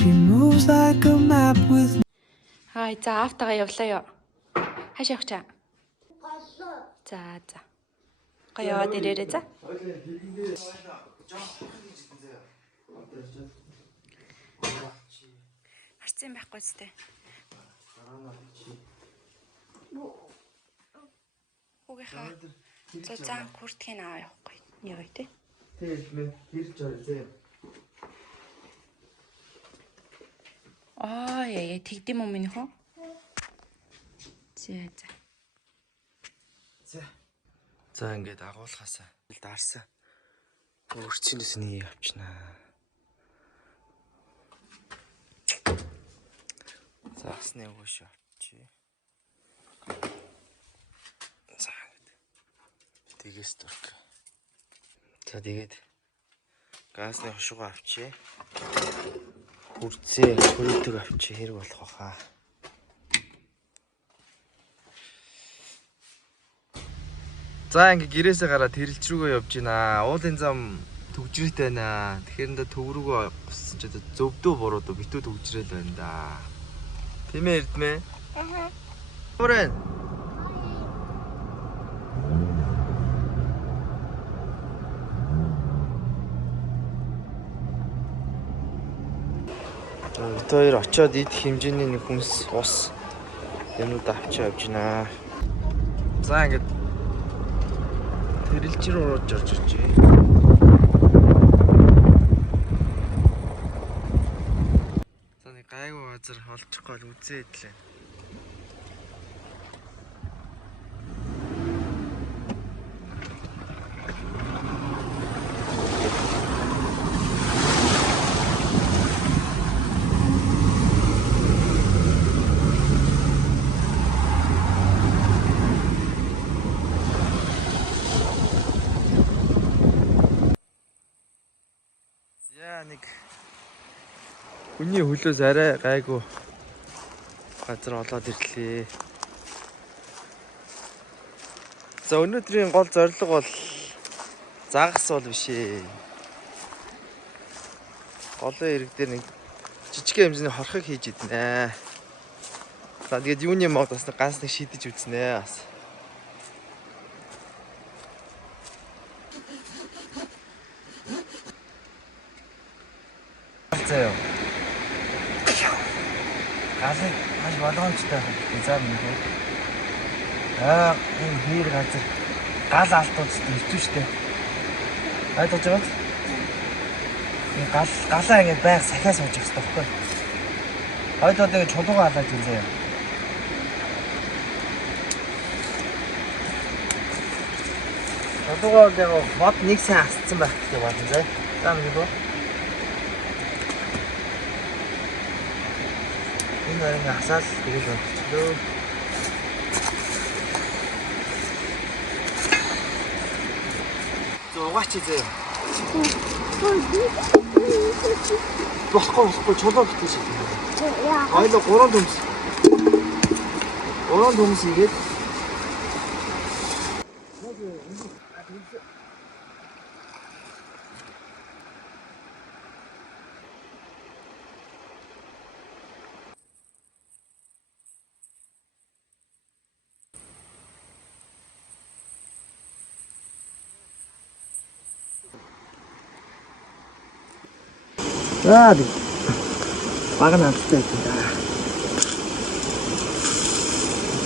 She moves like a map with. Хай за автагаа явлаа ёо. Хааш явах чаа? За. Гоё яваад ирээрээ за. Харцсан байхгүй зү. Хүүгийнхаа зузаан хүртгийг аваа явахгүй. Яа вэ те? Тэгээд мэн хэрж орё. Яа тэгдэм юм минийхөө. За ингээд агуулгаасаа дарсан. Өрчнөөс нэг явчихнаа. За асны өгөөш авчи. За тэгээс турк. За тэгээд газны хошгоо авчи. Хүрцээ хөрөөдөг авчи хэрэг болох хаа. За ингээ гэрээсээ гараад тэрэлж рүүгээ явж байна. Уулын зам төгжрэлтэй байна. Тэгэхээр энэ төв рүүгээ гусч одоо зөвдөө буруудаа битүү төгжрэл байна да. Тийм ээ Эрдмэ? Аа. Бүрэн. Тэр очиод идэх хэмжээний нэг хүнс ус юмуд авчиж явж байна. За ингээд тэрэлж рүү орж ирж байна. За нэг гайгүй газар олчих гол үзээ идлээ. Нэг хүний хөлөөс арай гайгүй газар олоод ирлээ. За өнөөдрийн гол зорилго бол загас бол биш ээ. Голын ирэг дээр нэг жижиг хэмжээний хорхог хийж иднэ. За тэгээд юуны мод бас ганц нэг шидэж үзнэ бас. Заяа. Газар маш болгоомжтой зам юм уу? Энэ хэр газар гал алтуудтай хэвчүү штэ. Ойлгож байгаа биз? Энэ галаа ингэ байг сахиас сууж явах хэрэгтэй байхгүй. Ойлгоод ингэ чулуугаа халаад юм заяа. Чулуугаа яг мод нэг сайн асцсан байх гэдэг байна заяа. За нэг үү? Энэ ингээ хасаал тэгэл болчихлоо. Угаач заяа. Бохгүй чулуу битгий шиг. Ойлоо 3 төмс. 3 төмс игээд. Баг наадтай юм да.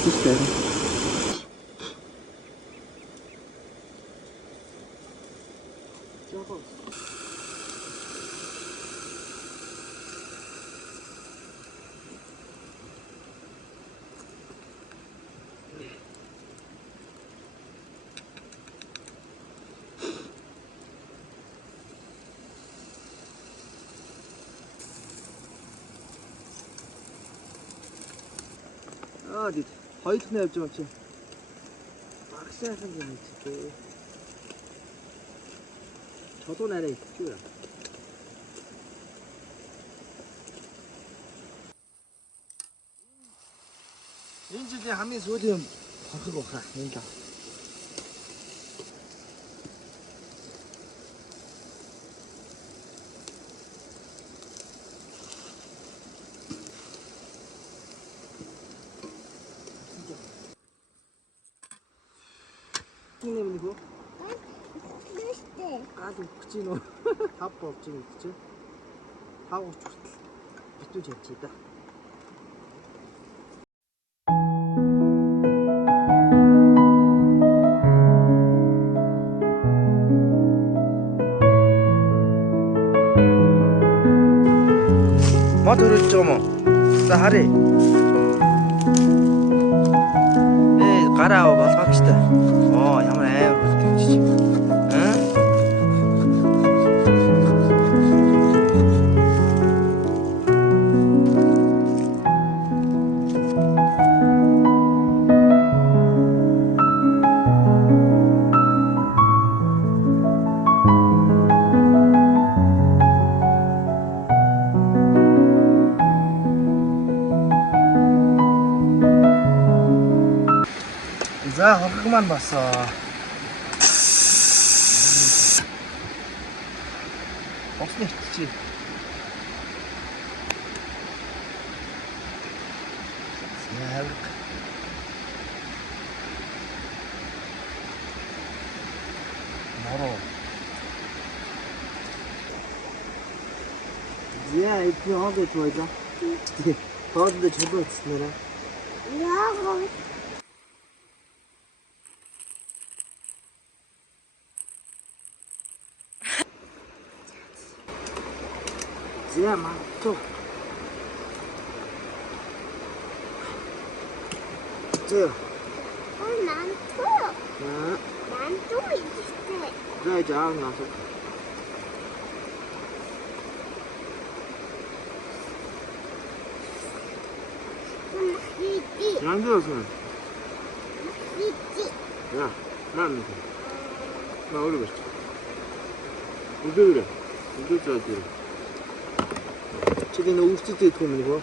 Тэстэй. Дид хоёулаа явж байгаа чи. Багшаахан юм чи. Чулуу нараа иччихвээ. Энэ жилийн хамгийн сүүлийн хорхог баха. Энэ л. 이거? Nächste. 까도 없지 너. 아빠 없지 그치? 하고 싶어. 또 재치다. 뭐 들었죠 뭐? 나 하래. 에 가라 봐 팝시다. 야만 해 그렇게 치지. 응? 자, 그만 봤어. 없네, 그치? 멀어. 지혜야, 이쁘게 하게 좋아하자. 더운데 저도 있으면. Ja, 지혜야, 막 줘. 지혜야. 난 또. 응? 난 또 있을게. 나 이제 안 가서. 있지. 안 들었어. 있지. 야, 난 나 어디 갔어? 어디 그래? 어디 있어? 저기 너 욱지지 도면 이거.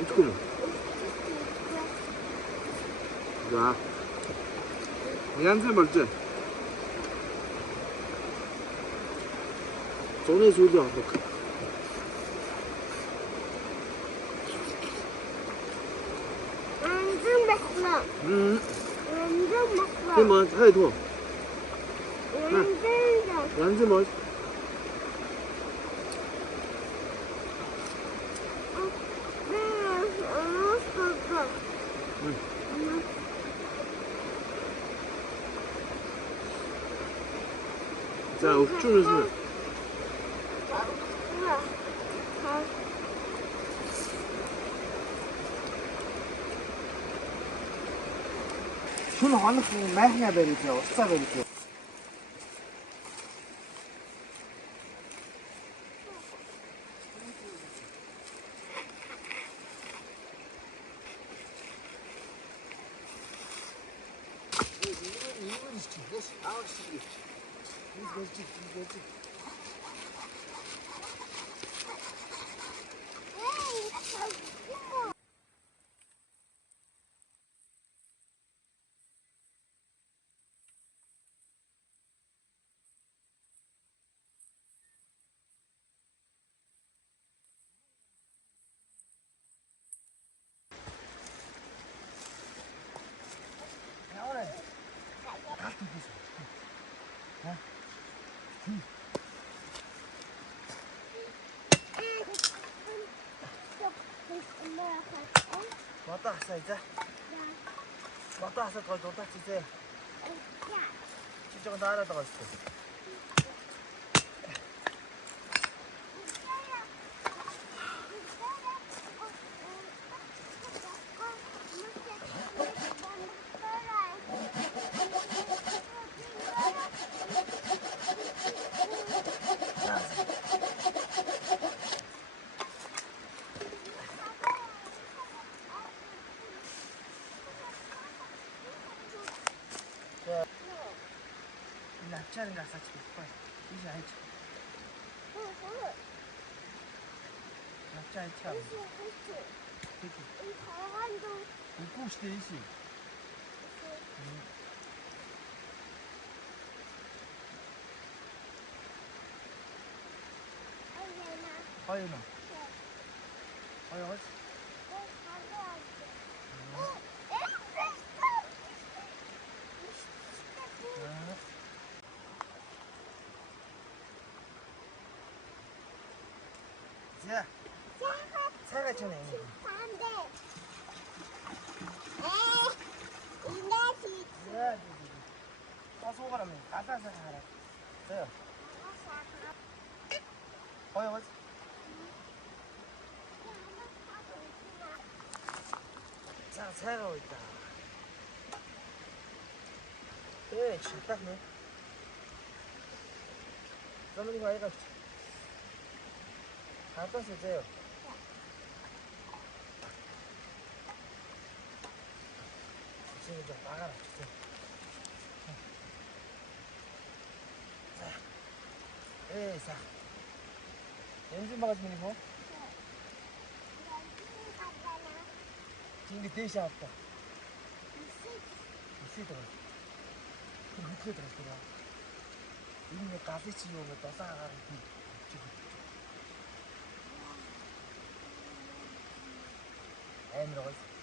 어떻게 뭐? 자, 얘한테 말지. 전에 줘도 안 먹어. 완전 맛있어. 응. 완전 맛있어. 그 뭐, 해 둬. 완전 맛있어. 양지 뭐? 자, 옥주는 شنو عندك ما احنا بريتها وسط بريتها 왔다 갔어 이제 왔다 갔어 거의 도착 이제 지정은 다 알아다 갔어 납치하는 거 아싸 지금 이제 알지 납치하는 차 웃고 싶대 이씨 하이나 하이 어디 자, 차가 전에. 반대. 이나지. 야, 소가라면 가다서 하라. 저요. 맞. 자, 차가 오고 있다. 예, 딱네. 그러면 이거 아이가 갖다 쓰세요. 지금 좀 나가라. 자, 예, 자. 엔진 막아주면 이거. 지금 대시 없다. 있을 때 그럼 밑에 들어가. 이미 가스 치우면 또 싸가는 그. 에, 들어가 있어.